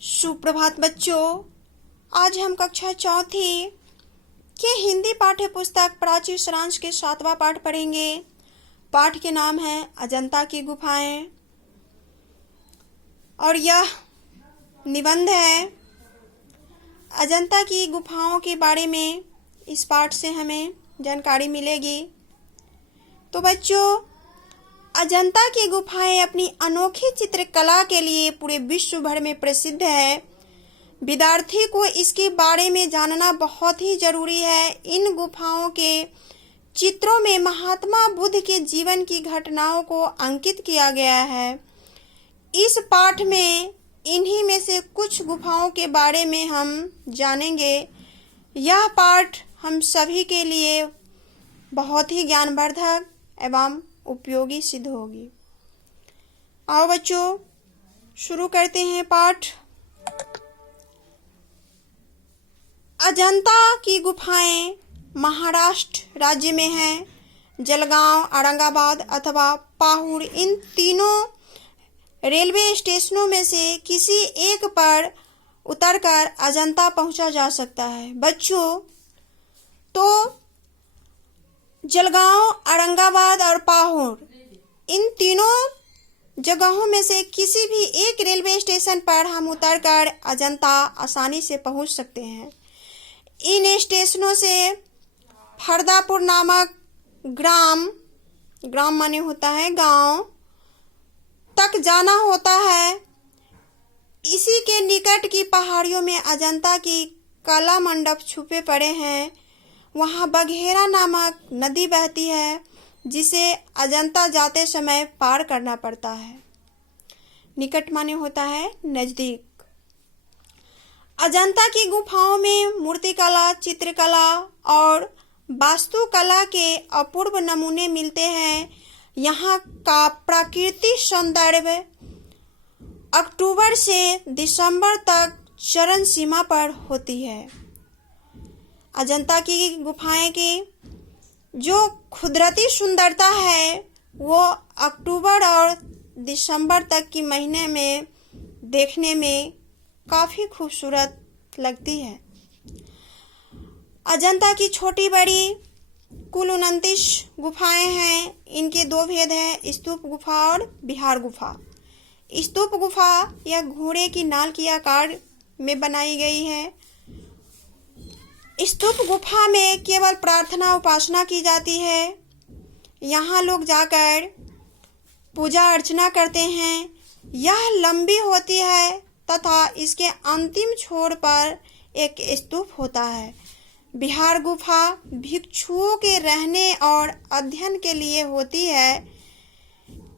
सुप्रभात बच्चों। आज हम कक्षा चौथी के हिंदी पाठ्य पुस्तक प्राची सारांश के 7वां पाठ पढ़ेंगे। पाठ के नाम है अजंता की गुफाएं और यह निबंध है। अजंता की गुफाओं के बारे में इस पाठ से हमें जानकारी मिलेगी। तो बच्चों, अजंता की गुफाएं अपनी अनोखी चित्रकला के लिए पूरे विश्व भर में प्रसिद्ध है। विद्यार्थी को इसके बारे में जानना बहुत ही जरूरी है। इन गुफाओं के चित्रों में महात्मा बुद्ध के जीवन की घटनाओं को अंकित किया गया है। इस पाठ में इन्हीं में से कुछ गुफाओं के बारे में हम जानेंगे। यह पाठ हम सभी के लिए बहुत ही ज्ञानवर्धक एवं उपयोगी सिद्ध होगी। आओ बच्चों, शुरू करते हैं पाठ। अजंता की गुफाएं महाराष्ट्र राज्य में हैं। जलगांव, औरंगाबाद अथवा पाहुर, इन तीनों रेलवे स्टेशनों में से किसी एक पर उतरकर अजंता पहुंचा जा सकता है। बच्चों, तो जलगांव, औरंगाबाद और पाहुर, इन तीनों जगहों में से किसी भी एक रेलवे स्टेशन पर हम उतरकर अजंता आसानी से पहुंच सकते हैं। इन स्टेशनों से फरदापुर नामक ग्राम माने होता है गांव, तक जाना होता है। इसी के निकट की पहाड़ियों में अजंता की कला मंडप छुपे पड़े हैं। वहाँ बघेरा नामक नदी बहती है, जिसे अजंता जाते समय पार करना पड़ता है। निकट माने होता है नजदीक। अजंता की गुफाओं में मूर्तिकला, चित्रकला और वास्तुकला के अपूर्व नमूने मिलते हैं। यहाँ का प्राकृतिक सौंदर्य अक्टूबर से दिसंबर तक चरम सीमा पर होती है। अजंता की गुफाएं की जो कुदरती सुंदरता है वो अक्टूबर और दिसंबर तक की महीने में देखने में काफ़ी खूबसूरत लगती है। अजंता की छोटी बड़ी कुल 29 गुफाएं हैं। इनके दो भेद हैं, स्तूप गुफा और विहार गुफा। स्तूप गुफा यह घोड़े की नाल की आकार में बनाई गई है। स्तूप गुफा में केवल प्रार्थना उपासना की जाती है। यहाँ लोग जाकर पूजा अर्चना करते हैं। यह लंबी होती है तथा इसके अंतिम छोर पर एक स्तूप होता है। विहार गुफा भिक्षुओं के रहने और अध्ययन के लिए होती है।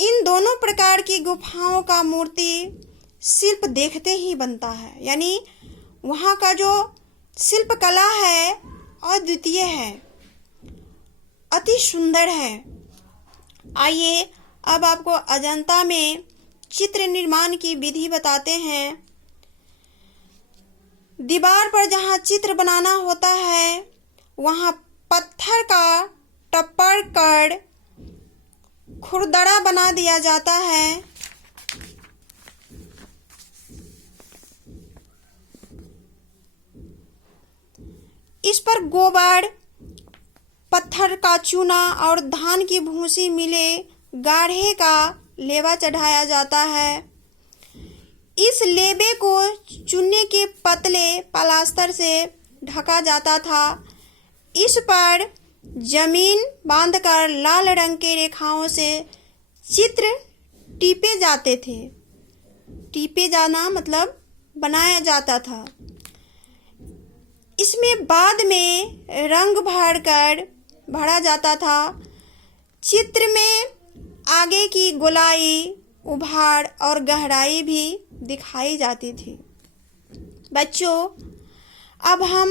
इन दोनों प्रकार की गुफाओं का मूर्ति शिल्प देखते ही बनता है, यानी वहाँ का जो शिल्प कला है अद्वितीय है, अति सुंदर है। आइए अब आपको अजंता में चित्र निर्माण की विधि बताते हैं। दीवार पर जहाँ चित्र बनाना होता है वहाँ पत्थर का टप्पर कर खुरदरा बना दिया जाता है। इस पर गोबर, पत्थर का चूना और धान की भूसी मिले गाढ़े का लेवा चढ़ाया जाता है। इस लेबे को चूने के पतले प्लास्टर से ढका जाता था। इस पर जमीन बांधकर लाल रंग के रेखाओं से चित्र टीपे जाते थे। टीपे जाना मतलब बनाया जाता था। इसमें बाद में रंग भरा जाता था। चित्र में आगे की गोलाई, उभाड़ और गहराई भी दिखाई जाती थी। बच्चों, अब हम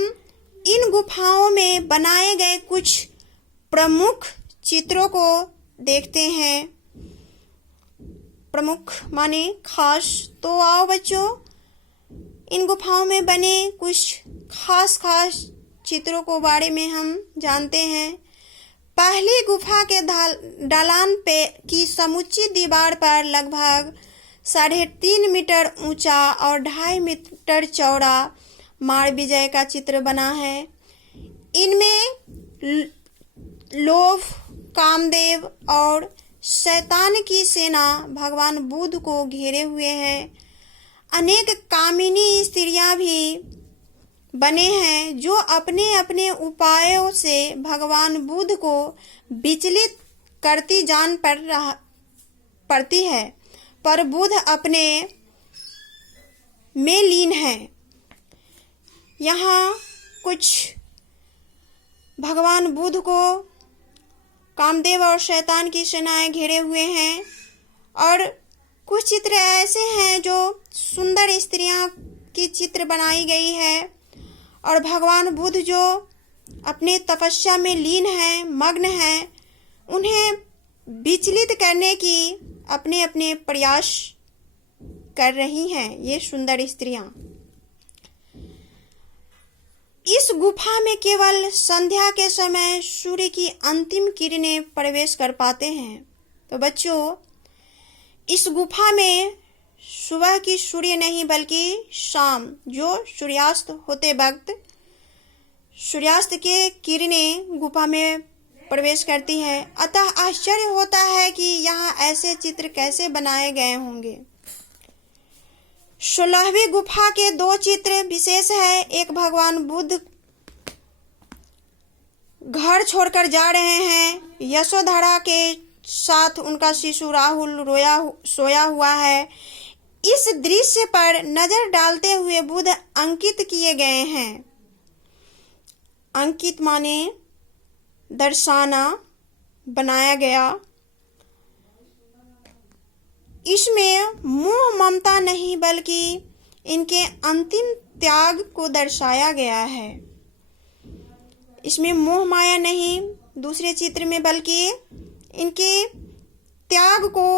इन गुफाओं में बनाए गए कुछ प्रमुख चित्रों को देखते हैं। प्रमुख माने खास। तो आओ बच्चों, इन गुफाओं में बने कुछ खास चित्रों को बारे में हम जानते हैं। पहली गुफा के ढलान पे की समूची दीवार पर लगभग 3.5 मीटर ऊंचा और 2.5 मीटर चौड़ा मार विजय का चित्र बना है। इनमें लोभ, कामदेव और शैतान की सेना भगवान बुद्ध को घेरे हुए है। अनेक कामिनी स्त्रियां भी बने हैं जो अपने अपने उपायों से भगवान बुद्ध को विचलित करती जान पड़ती है, पर बुद्ध अपने में लीन है। यहाँ कुछ भगवान बुद्ध को कामदेव और शैतान की सेनाएं घेरे हुए हैं और कुछ चित्र ऐसे हैं जो सुंदर स्त्रियां की चित्र बनाई गई है और भगवान बुद्ध जो अपने तपस्या में लीन हैं, मग्न हैं, उन्हें विचलित करने की अपने अपने प्रयास कर रही हैं ये सुंदर स्त्रियां। इस गुफा में केवल संध्या के समय सूर्य की अंतिम किरणें प्रवेश कर पाते हैं। तो बच्चों, इस गुफा में सुबह की सूर्य नहीं बल्कि शाम जो सूर्यास्त होते वक्त सूर्यास्त के किरणें गुफा में प्रवेश करती हैं। अतः आश्चर्य होता है कि यहाँ ऐसे चित्र कैसे बनाए गए होंगे। 16वीं गुफा के 2 चित्र विशेष है। एक भगवान बुद्ध घर छोड़कर जा रहे हैं, यशोधरा के साथ उनका शिशु राहुल सोया हुआ है। इस दृश्य पर नजर डालते हुए बुद्ध अंकित किए गए हैं। अंकित माने दर्शाना, बनाया गया। इसमें मोह ममता नहीं बल्कि इनके अंतिम त्याग को दर्शाया गया है। इसमें मोह माया नहीं दूसरे चित्र में बल्कि इनके त्याग को,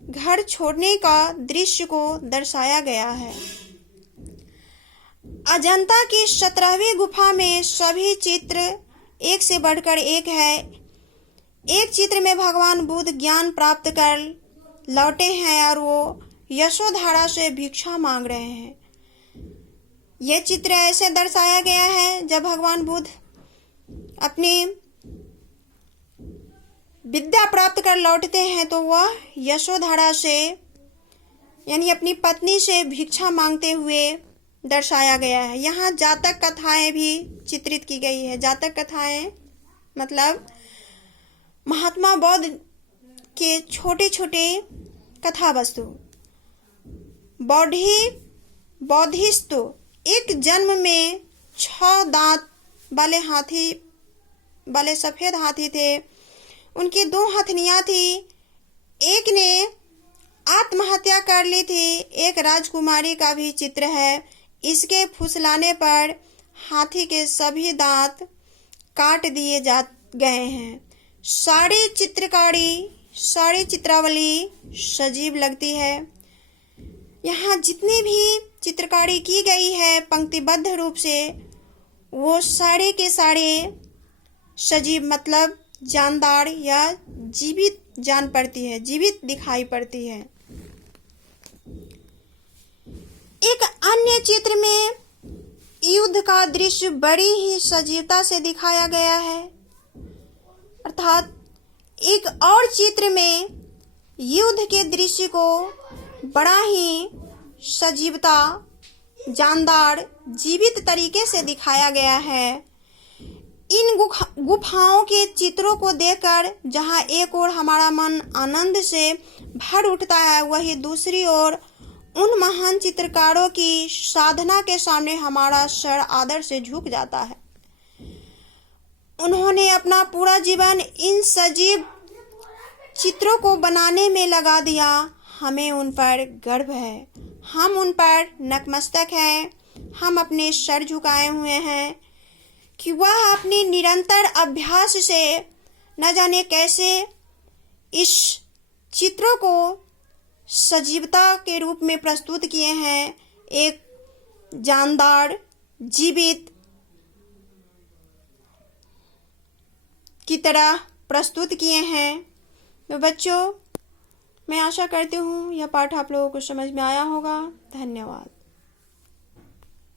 घर छोड़ने का दृश्य को दर्शाया गया है। अजंता की 17वीं गुफा में सभी चित्र एक से बढ़कर एक है। एक चित्र में भगवान बुद्ध ज्ञान प्राप्त कर लौटे हैं और वो यशोधरा से भिक्षा मांग रहे हैं। यह चित्र ऐसे दर्शाया गया है जब भगवान बुद्ध अपनी विद्या प्राप्त कर लौटते हैं तो वह यशोधरा से यानी अपनी पत्नी से भिक्षा मांगते हुए दर्शाया गया है। यहाँ जातक कथाएं भी चित्रित की गई है। जातक कथाएं मतलब महात्मा बुद्ध के छोटे छोटे कथा वस्तु। बौद्धिस्त एक जन्म में 6 दांत वाले सफेद हाथी थे। उनकी 2 हथनियां थी। एक ने आत्महत्या कर ली थी। एक राजकुमारी का भी चित्र है। इसके फुसलाने पर हाथी के सभी दांत काट दिए गए हैं। सारी चित्रावली सजीव लगती है। यहाँ जितनी भी चित्रकारी की गई है पंक्तिबद्ध रूप से वो सारे के सारे सजीव मतलब जानदार या जीवित जान पड़ती है, जीवित दिखाई पड़ती है। एक अन्य चित्र में युद्ध का दृश्य बड़ी ही सजीवता से दिखाया गया है। अर्थात एक और चित्र में युद्ध के दृश्य को बड़ा ही सजीवता, जानदार, जीवित तरीके से दिखाया गया है। इन गुफाओं के चित्रों को देखकर जहां एक ओर हमारा मन आनंद से भर उठता है, वहीं दूसरी ओर उन महान चित्रकारों की साधना के सामने हमारा सर आदर से झुक जाता है। उन्होंने अपना पूरा जीवन इन सजीव चित्रों को बनाने में लगा दिया। हमें उन पर गर्व है, हम उन पर नतमस्तक हैं। हम अपने सर झुकाए हुए हैं कि वह अपनी निरंतर अभ्यास से न जाने कैसे इस चित्रों को सजीवता के रूप में प्रस्तुत किए हैं, एक जानदार, जीवित की तरह प्रस्तुत किए हैं। तो बच्चों, मैं आशा करती हूँ यह पाठ आप लोगों को समझ में आया होगा। धन्यवाद।